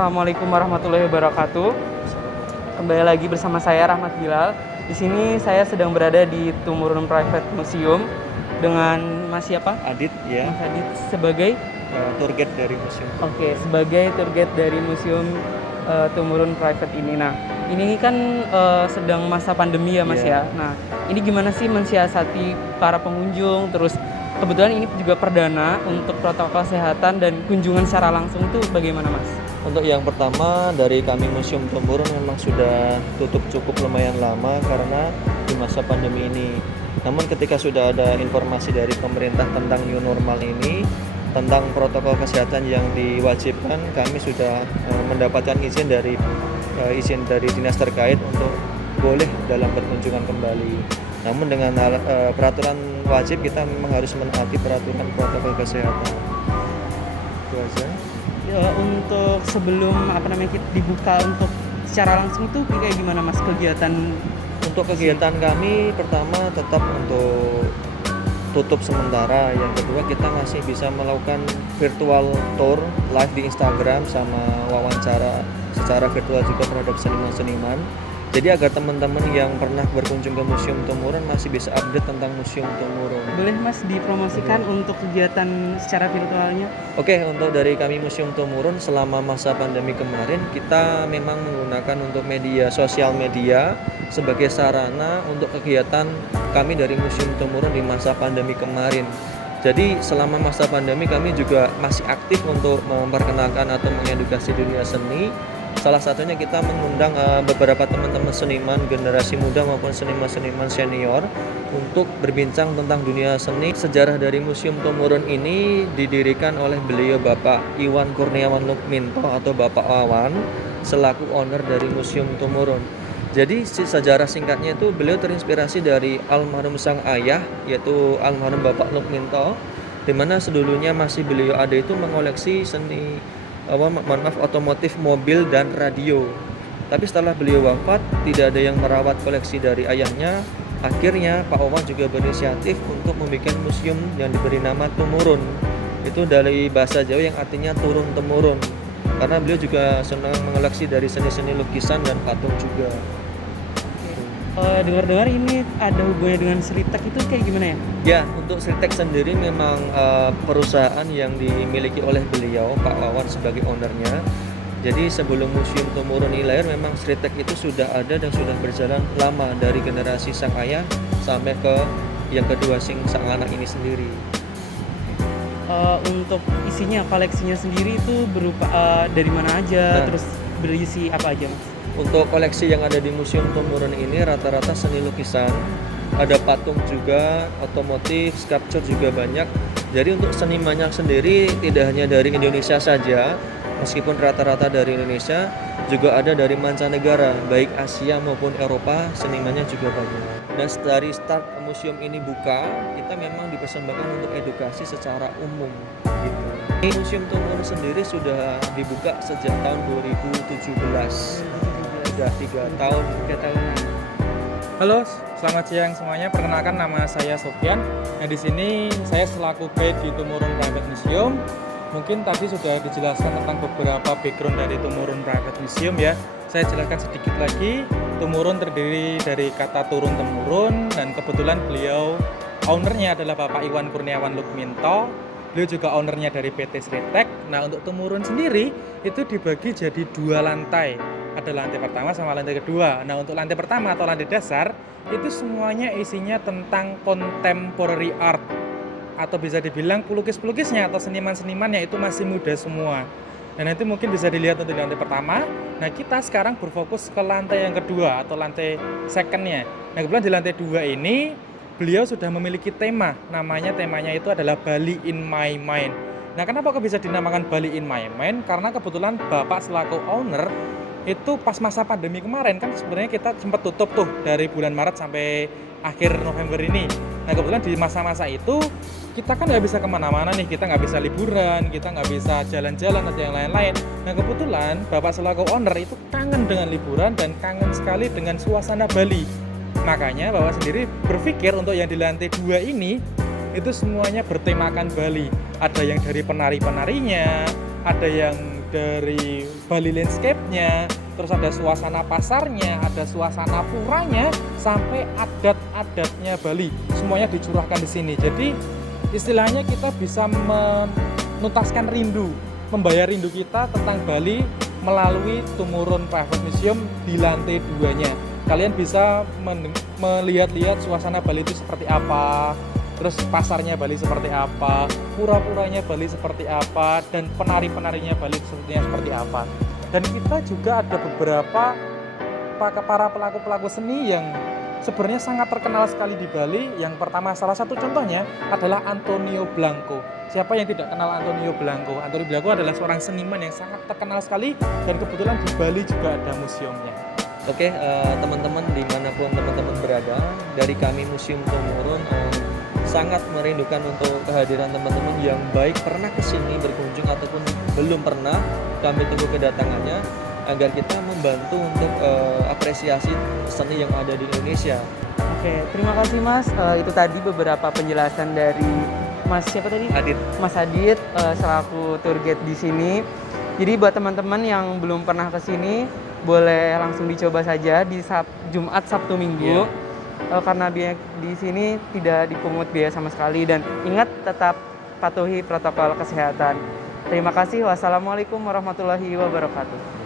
Assalamualaikum warahmatullahi wabarakatuh. Kembali lagi bersama saya Rahmat Bilal. Di sini saya sedang berada di Tumurun Private Museum dengan Mas siapa? Adit ya, Mas Adit sebagai tour guide dari museum. Oke, sebagai tour guide dari Museum Tumurun Private ini. Nah, ini kan sedang masa pandemi ya, Mas Iya. ya. Nah, ini gimana sih mensiasati para pengunjung? Terus kebetulan ini juga perdana untuk protokol kesehatan dan kunjungan secara langsung tuh bagaimana, Mas? Untuk yang pertama dari kami Museum Tumurun memang sudah tutup cukup lumayan lama karena di masa pandemi ini. Namun ketika sudah ada informasi dari pemerintah tentang new normal ini, tentang protokol kesehatan yang diwajibkan, kami sudah mendapatkan izin dari dinas terkait untuk boleh dalam berkunjungan kembali. Namun dengan peraturan wajib kita memang harus menaati peraturan protokol kesehatan. Itu aja. Ya, untuk sebelum kita dibuka untuk secara langsung tuh kayak gimana, Mas, kegiatan? Untuk kegiatan kami pertama tetap untuk tutup sementara. Yang kedua kita masih bisa melakukan virtual tour live di Instagram sama wawancara secara virtual juga terhadap seniman-seniman. Jadi agar teman-teman yang pernah berkunjung ke Museum Tumurun masih bisa update tentang Museum Tumurun. Boleh, Mas, dipromosikan untuk kegiatan secara virtualnya? Oke, untuk dari kami Museum Tumurun selama masa pandemi kemarin kita memang menggunakan untuk sosial media sebagai sarana untuk kegiatan kami dari Museum Tumurun di masa pandemi kemarin. Jadi selama masa pandemi kami juga masih aktif untuk memperkenalkan atau mengedukasi dunia seni. Salah satunya kita mengundang beberapa teman-teman seniman generasi muda maupun seniman-seniman senior untuk berbincang tentang dunia seni. Sejarah dari Museum Tumurun ini didirikan oleh beliau Bapak Iwan Kurniawan Lukminto atau Bapak Wawan selaku owner dari Museum Tumurun. Jadi sejarah singkatnya itu beliau terinspirasi dari almarhum sang ayah yaitu almarhum Bapak Lukminto, di mana sedulunya masih beliau ada itu mengoleksi otomotif, mobil dan radio. Tapi setelah beliau wafat tidak ada yang merawat koleksi dari ayahnya. Akhirnya Pak Wawan juga berinisiatif untuk membuat museum yang diberi nama Tumurun. Itu dari bahasa Jawa yang artinya turun temurun. Karena beliau juga senang mengoleksi dari seni-seni lukisan dan patung juga. Dengar-dengar ini ada hubungannya dengan Sritek, itu kayak gimana ya? Ya, untuk Sritek sendiri memang perusahaan yang dimiliki oleh beliau, Pak Wawan sebagai ownernya. Jadi sebelum Museum Tumurun ini lahir memang Sritek itu sudah ada dan sudah berjalan lama dari generasi sang ayah sampai ke yang kedua sang anak ini sendiri. Untuk isinya, koleksinya sendiri itu berupa dari mana aja, terus berisi apa aja, Mas? Untuk koleksi yang ada di Museum Tumurun ini rata-rata seni lukisan, ada patung juga, otomotif, sculpture juga banyak. Jadi untuk senimannya sendiri tidak hanya dari Indonesia saja, meskipun rata-rata dari Indonesia, juga ada dari mancanegara, baik Asia maupun Eropa, senimannya juga banyak. Dan dari start museum ini buka, kita memang dipersembahkan untuk edukasi secara umum. Gitu. Museum Tumurun sendiri sudah dibuka sejak tahun 2017. Sudah 3 tahun. Halo, selamat siang semuanya. Perkenalkan, nama saya Sofyan. Nah, di sini saya selaku guide di Tumurun Private Museum. Mungkin tadi sudah dijelaskan tentang beberapa background dari Tumurun Private Museum ya. Saya jelaskan sedikit lagi. Tumurun terdiri dari kata turun temurun, dan kebetulan beliau ownernya adalah Bapak Iwan Kurniawan Lukminto. Beliau juga ownernya dari PT Sritek. Nah, untuk Tumurun sendiri itu dibagi jadi 2 lantai. Ada lantai pertama sama lantai kedua. Nah, untuk lantai pertama atau lantai dasar itu semuanya isinya tentang contemporary art, atau bisa dibilang pelukis-pelukisnya atau seniman-senimannya itu masih muda semua. Dan nanti mungkin bisa dilihat untuk di lantai pertama. Nah, kita sekarang berfokus ke lantai yang kedua atau lantai second-nya. Nah, kebetulan di lantai 2 ini beliau sudah memiliki temanya itu adalah Bali in My Mind. Nah, kenapa kok bisa dinamakan Bali in My Mind? Karena kebetulan Bapak selaku owner itu pas masa pandemi kemarin kan sebenarnya kita sempat tutup tuh dari bulan Maret sampai akhir November ini. Nah, kebetulan di masa-masa itu kita kan nggak bisa kemana-mana nih, kita nggak bisa liburan, kita nggak bisa jalan-jalan atau yang lain-lain. Nah, kebetulan Bapak selaku owner itu kangen dengan liburan dan kangen sekali dengan suasana Bali. Makanya Bapak sendiri berpikir untuk yang di lantai 2 ini itu semuanya bertemakan Bali. Ada yang dari penari-penarinya, ada yang dari Bali landscape-nya, terus ada suasana pasarnya, ada suasana puranya, sampai adat-adatnya Bali. Semuanya dicurahkan di sini. Jadi istilahnya kita bisa menuntaskan rindu, membayar rindu kita tentang Bali melalui Tumurun Private Museum di lantai 2-nya. Kalian bisa melihat-lihat suasana Bali itu seperti apa, terus pasarnya Bali seperti apa, pura-puranya Bali seperti apa, dan penari-penarinya Bali seperti apa. Dan kita juga ada beberapa para pelaku-pelaku seni yang sebenarnya sangat terkenal sekali di Bali. Yang pertama, salah satu contohnya adalah Antonio Blanco. Siapa yang tidak kenal Antonio Blanco? Antonio Blanco adalah seorang seniman yang sangat terkenal sekali, dan kebetulan di Bali juga ada museumnya. Oke, teman-teman dimanapun teman-teman berada, dari kami Museum Tumurun sangat merindukan untuk kehadiran teman-teman yang baik pernah kesini berkunjung ataupun belum pernah. Kami tunggu kedatangannya agar kita membantu untuk apresiasi seni yang ada di Indonesia. Oke, terima kasih Mas. Itu tadi beberapa penjelasan dari Mas siapa tadi? Adit. Mas Adit selaku tour guide di sini. Jadi buat teman-teman yang belum pernah ke sini, boleh langsung dicoba saja di Jumat, Sabtu, Minggu. Karena di sini tidak dipungut biaya sama sekali, dan ingat tetap patuhi protokol kesehatan. Terima kasih. Wassalamualaikum warahmatullahi wabarakatuh.